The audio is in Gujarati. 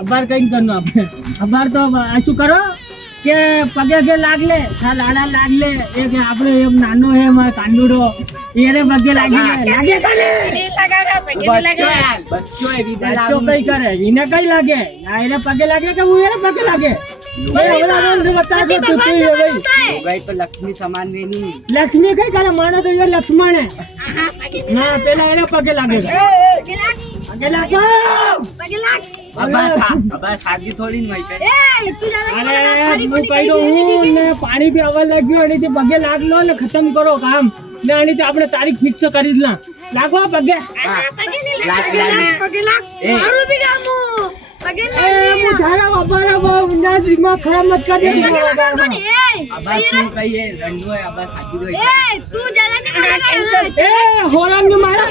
અબાર કઈ કરનું આપણે અબાર તો શું કરો કે પગે લાગ લે લાડા લાગ લે એક આપણે એક નાનો હે મારો કાંડુડો એને પગે લાગે બચ્ચો કઈ કરે એને કઈ લાગે એને પગે લાગે કે હું એને પગે લાગે તો લક્ષ્મી સમાન નહીં લક્ષ્મી કઈ કરે માનો તો લક્ષ્મણ ના પેલા એને પગે લાગે પગે લાગો સાદી થોડી નહીં પાણી પી આવવા લાગ્યું અને પગે લાગ લો ને ખતમ કરો કામ ને આની આપણે તારીખ ફિક્સ કરી જ લાગો પગે ખરાબ મત કરી હોરામ ને મારા